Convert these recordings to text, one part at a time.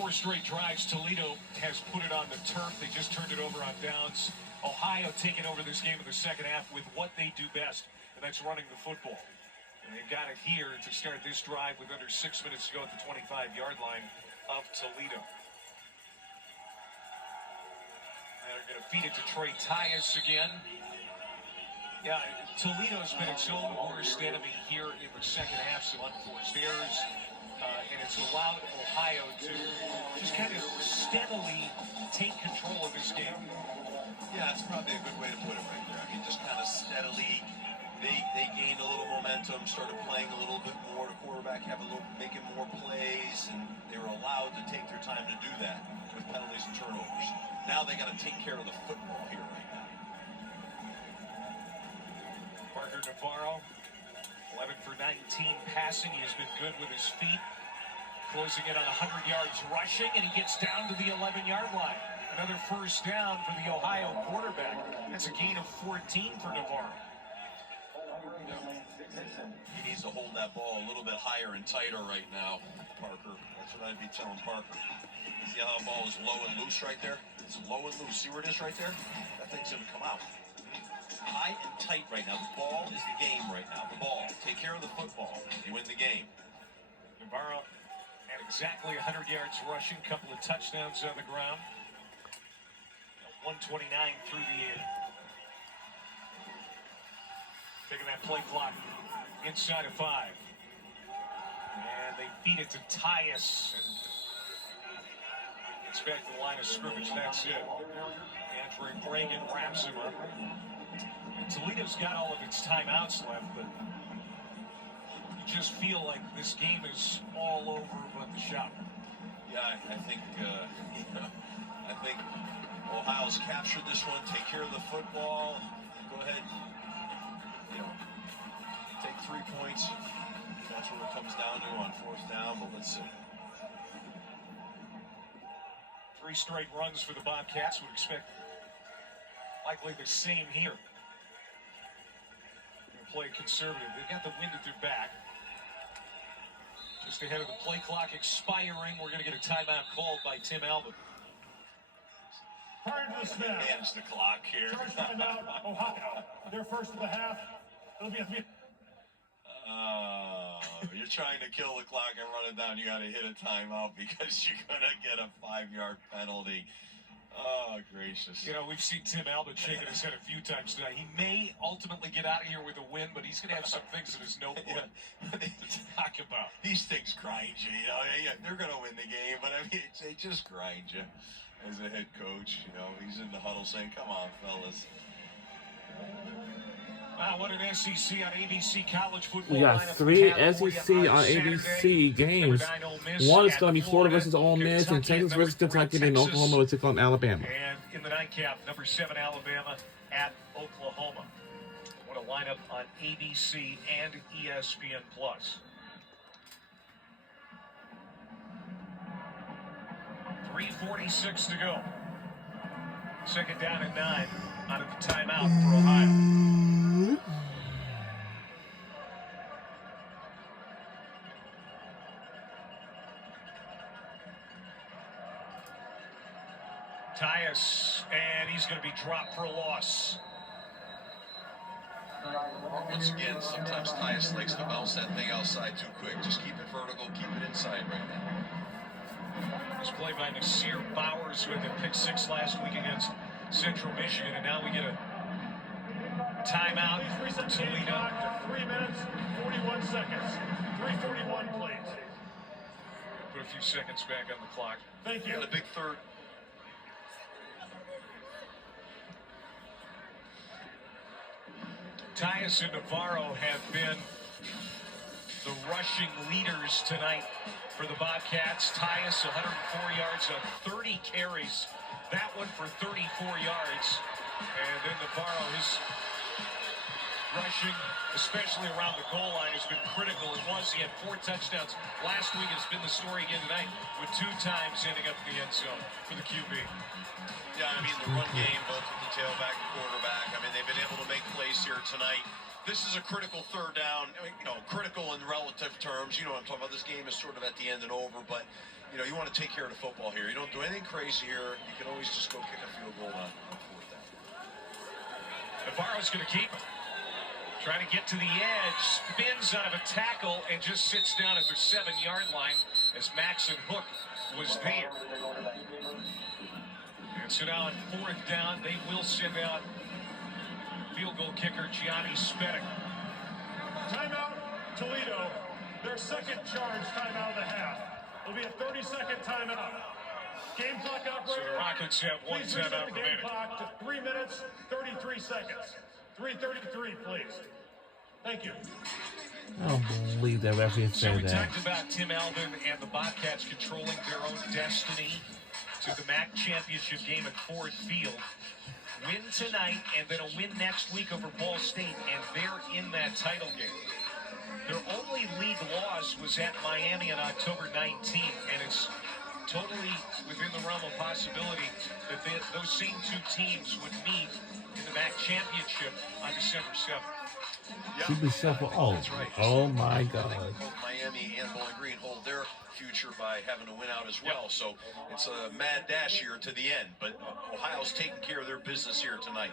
4 straight drives, Toledo has put it on the turf. They just turned it over on downs. Ohio taking over this game in the second half with what they do best, and that's running the football. And they've got it here to start this drive with under 6 minutes to go at the 25-yard line of Toledo. They're going to feed it to Trey Tyus again. Yeah, Toledo's been its own worst enemy here in the second half. Some unforced errors, and it's allowed Ohio to just kind of steadily take control of this game. Yeah, that's probably a good way to put it right there. I mean, just kind of steadily, they gained a little momentum, started playing a little bit more. The quarterback making more plays, and they were allowed to take their time to do that with penalties and turnovers. Now they got to take care of the football here right now. Parker Navarro, 11 for 19 passing. He has been good with his feet. Closing in on 100 yards rushing, and he gets down to the 11-yard line. Another first down for the Ohio quarterback. That's a gain of 14 for Navarro. He needs to hold that ball a little bit higher and tighter right now, Parker. That's what I'd be telling Parker. See how the ball is low and loose right there? It's low and loose. See where it is right there? That thing's going to come out. High and tight right now. The ball is the game right now. The ball. Take care of the football. You win the game. Navarro at exactly 100 yards rushing. Couple of touchdowns on the ground. 129 through the air. Taking that play clock inside of 5. And they feed it to Tyus. And it's back to the line of scrimmage. That's it. Andrew Reagan wraps him up. And Toledo's got all of its timeouts left, but you just feel like this game is all over but the shop. Yeah, I think Ohio's captured this one. Take care of the football. Go ahead. Take 3 points. That's what it comes down to on 4th down, but let's see. 3 straight runs for the Bobcats. Would expect likely the same here. They're play conservative. They've got the wind at their back. Just ahead of the play clock expiring, we're going to get a timeout called by Tim Albin. Prior to the snap, manage the clock here. Charge timeout, Ohio. Their first of the half. It'll be a you're trying to kill the clock and run it down. You got to hit a timeout because you're going to get a 5-yard penalty. Oh, gracious. You know, we've seen Tim Albin shaking his head a few times tonight. He may ultimately get out of here with a win, but he's going to have some things in his notebook to talk about. These things grind you, Yeah, they're going to win the game, but I mean, they just grind you as a head coach. He's in the huddle saying, come on, fellas. Wow, what an SEC on ABC college football. We got 3 SEC on ABC games. One is going to be Florida versus Ole Miss, and Texas versus Kentucky, and Oklahoma will take on Alabama. And in the nightcap, number 7 Alabama at Oklahoma. What a lineup on ABC and ESPN+. .346 to go. Second down and 9 out of the timeout for Ohio. Tyus, and he's going to be dropped for a loss. Once again, sometimes Tyus likes to bounce that thing outside too quick. Just keep it vertical, keep it inside right now. This play by Nasir Bowers, who had the pick 6 last week against Central Michigan, and now we get a timeout for Toledo. 3 minutes, 41 seconds. 3:41, please. Put a few seconds back on the clock. Thank you. And a big third. Tyus and Navarro have been the rushing leaders tonight for the Bobcats. Tyus, 104 yards on 30 carries. That one for 34 yards. And then Navarro, his rushing, especially around the goal line, has been critical. It was. He had 4 touchdowns last week. It's been the story again tonight, with 2 times ending up in the end zone for the QB. Yeah, I mean, the run game, both with the tailback and quarterback. I mean, they've been able to make plays here tonight. This is a critical 3rd down, critical in relative terms. You know what I'm talking about. This game is sort of at the end and over, but you know, you want to take care of the football here. You don't do anything crazy here. You can always just go kick a field goal on fourth down. Navarro's going to keep it. Trying to get to the edge, spins out of a tackle, and just sits down at their 7-yard line as Maxon Hook was there. And so now on fourth down, they will send out field goal kicker Gianni Spedic. Timeout, Toledo. Their second charge timeout of the half. It'll be a 30-second timeout. Game clock operator. So the Rockets have one please reset timeout the game remaining. clock to 3 minutes, 33 seconds. 3:33, please. Thank you. I don't believe that referee So said we that. talked about Tim Alvin and the Bobcats controlling their own destiny to the MAC championship game at Ford Field. Win tonight and then a win next week over Ball State, and they're in that title game. Their only league loss was at Miami on October 19th, and it's totally within the realm of possibility that those same two teams would meet in the MAC championship on December 7th. Yeah. Keep yourself. Oh, That's right. oh my I God. think both Miami and Bowling Green hold their future by having to win out as well. So it's a mad dash here to the end. But Ohio's taking care of their business here tonight.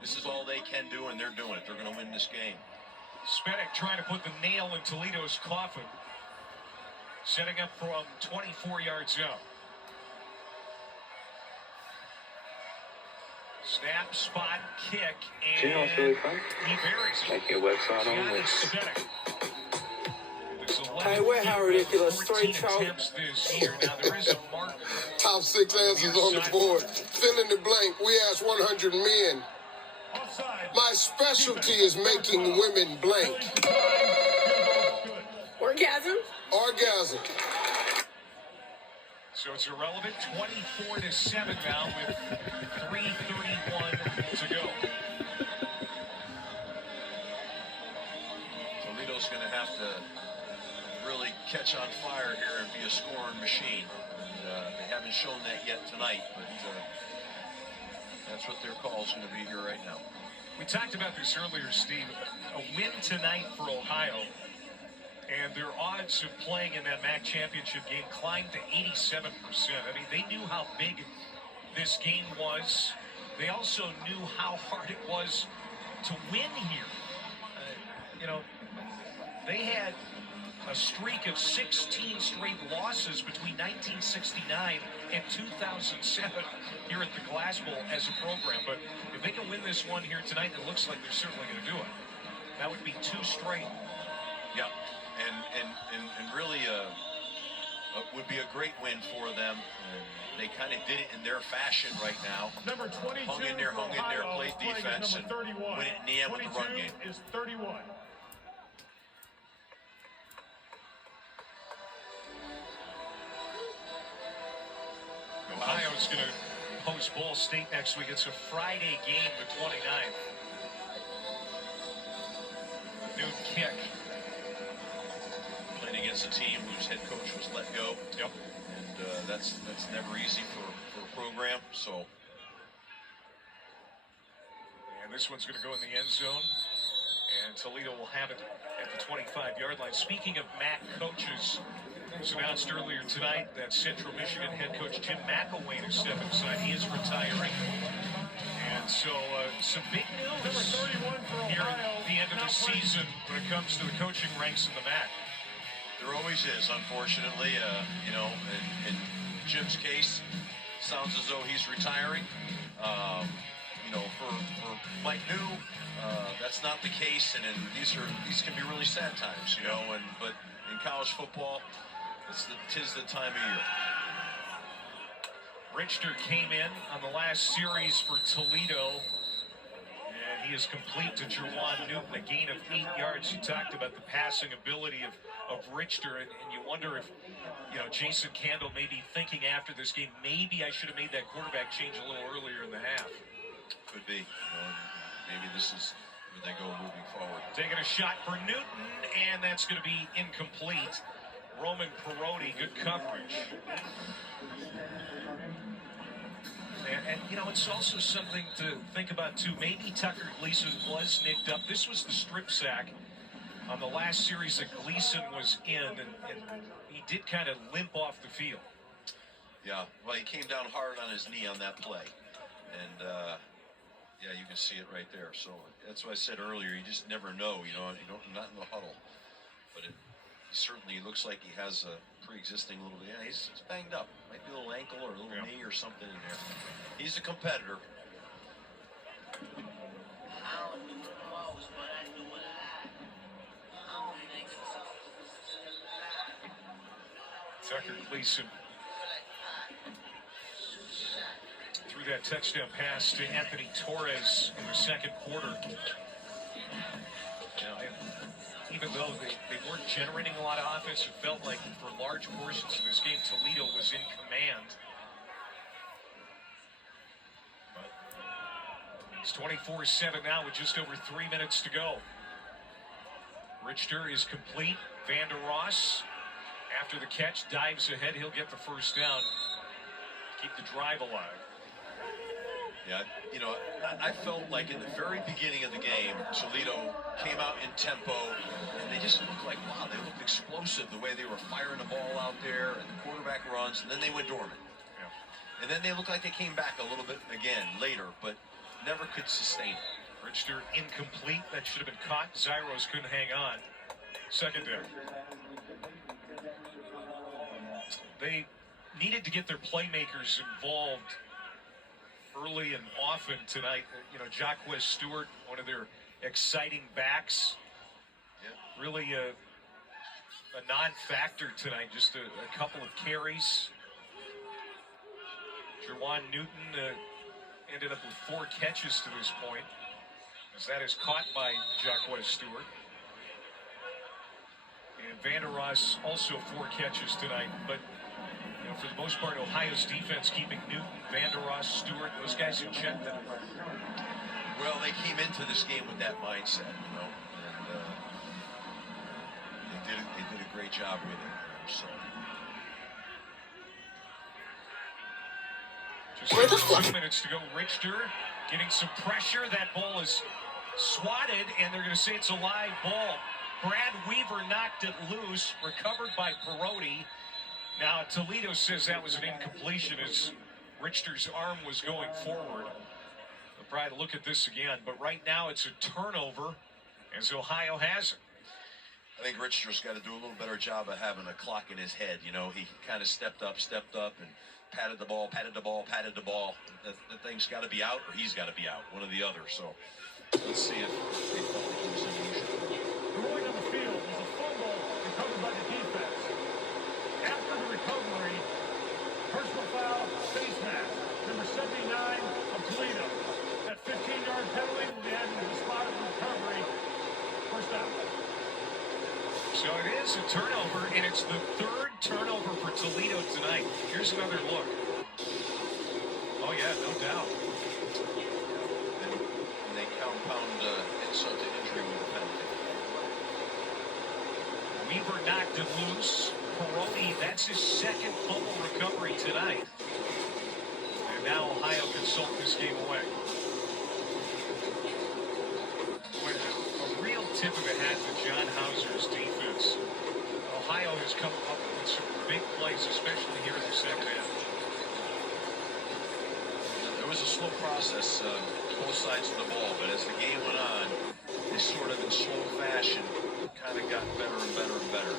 This is all they can do, and they're doing it. They're going to win this game. Spedic trying to put the nail in Toledo's coffin. Setting up from 24 yards out. Snap, spot, kick, and Do you know what's really fun? he buries it. Making a website on Gianni this. Spedic. There's 11 Hey, we're how ridiculous. 14 Straight talk. attempts this year. Now there is a marker. Top 6 answers on the board. Fill in the blank. We asked 100 men. Offside. My specialty is making women blank. Orgasm? Orgasm. So it's irrelevant. 24-7 now with 3:31 to go. Toledo's going to have to really catch on fire here and be a scoring machine. They haven't shown that yet tonight, but that's what their call is going to be here right now. We talked about this earlier, Steve. A win tonight for Ohio, and their odds of playing in that MAC championship game climbed to 87%. I mean, they knew how big this game was. They also knew how hard it was to win here. They had a streak of 16 straight losses between 1969 and 2007 here at the Glass Bowl as a program. But if they can win this one here tonight, it looks like they're certainly going to do it. That would be 2 straight. Yeah, and really would be a great win for them. And they kind of did it in their fashion right now. Number 22 Hung in there, played defense, and number 31. win it in the end with the run game. Is 31. Ohio is going to host Ball State next week. It's a Friday game, the 29th. Noon kick. Playing against a team whose head coach was let go. Yep. And that's never easy for a program. So. And this one's going to go in the end zone. And Toledo will have it at the 25-yard line. Speaking of MAC coaches, it was announced earlier tonight that Central Michigan head coach Jim McElwain is stepping aside. He is retiring. And so some big Number news 31 for here Ohio. at the end of the season when it comes to the coaching ranks in the MAC. There always is, unfortunately. In Jim's case, sounds as though he's retiring. For Mike New, that's not the case, and these can be really sad times, but in college football, tis the time of year. Richter came in on the last series for Toledo, and he is complete to Jawan Newton, a gain of 8 yards. You talked about the passing ability of Richter, and you wonder if, Jason Candle may be thinking after this game, maybe I should have made that quarterback change a little earlier in the half. Could be. Maybe this is where they go moving forward. Taking a shot for Newton, and that's going to be incomplete. Roman Perotti, good coverage. And it's also something to think about, too. Maybe Tucker Gleason was nicked up. This was the strip sack on the last series that Gleason was in, and he did kind of limp off the field. Yeah, well, he came down hard on his knee on that play. And, yeah, you can see it right there. So that's what I said earlier. You just never know, not in the huddle. But he certainly looks like he has a pre-existing little, he's banged up. Might be a little ankle or a little knee or something in there. He's a competitor. Tucker Gleason threw that touchdown pass to Anthony Torres in the second quarter. Even though they weren't generating a lot of offense, it felt like for large portions of this game, Toledo was in command. But it's 24-7 now with just over 3 minutes to go. Richter is complete. Vander Ross, after the catch, dives ahead. He'll get the first down. Keep the drive alive. Yeah, I felt like in the very beginning of the game, Toledo came out in tempo, and they just looked like, wow, they looked explosive the way they were firing the ball out there, and the quarterback runs, and then they went dormant. Yeah. And then they looked like they came back a little bit again later, but never could sustain it. Richter incomplete. That should have been caught. Zyros couldn't hang on. Second down. They needed to get their playmakers involved early and often tonight. Jacquez Stewart, one of their exciting backs. Yeah. Really a non-factor tonight, just a couple of carries. Jerwan Newton ended up with 4 catches to this point, as that is caught by Jacquez Stewart. And Vander Ross also 4 catches tonight, but for the most part, Ohio's defense keeping Newton, Vander Ross, Stewart, those guys who checked them. Well, they came into this game with that mindset, and they did a great job with it. So. Just 2 minutes to go. Richter getting some pressure. That ball is swatted, and they're going to say it's a live ball. Brad Weaver knocked it loose, recovered by Perotti. Now, Toledo says that was an incompletion as Richter's arm was going forward. We'll probably look at this again, but right now it's a turnover as Ohio has it. I think Richter's got to do a little better job of having a clock in his head. He kind of stepped up, and patted the ball. The thing's got to be out, or he's got to be out, one or the other. So let's see if they felt like he was in motion. Going on the field was a fumble recovered by the defense. After the recovery, personal foul, face mask, number 79 of Toledo. That 15-yard penalty will be added to the spot of the recovery. First down. So it is a turnover, and it's the 3rd turnover for Toledo tonight. Here's another look. Oh, yeah, no doubt. And they compound insult to injury with a penalty. Weaver knocked it loose. Perotti, that's his 2nd fumble recovery tonight. And now Ohio can salt this game away. A real tip of the hat to John Hauser's defense. Ohio has come up with some big plays, especially here in the second half. There was a slow process both sides of the ball, but as the game went on, they sort of in slow fashion kind of got better and better and better.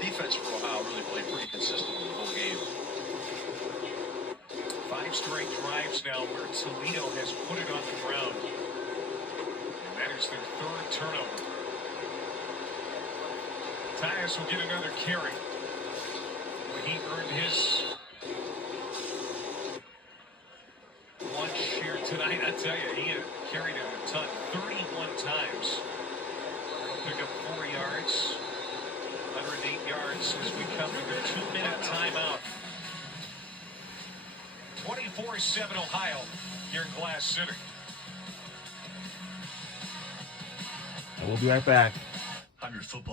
Defense for Ohio really played pretty consistently the whole game. 5 straight drives now where Toledo has put it on the ground. And that is their 3rd turnover. Tyus will get another carry. He earned his lunch here tonight. I tell you, he carried it a ton, 31 times. He'll pick up 4 yards, 108 yards as we come to the 2-minute timeout. 24-7 Ohio here in Glass City. We'll be right back. 100 football.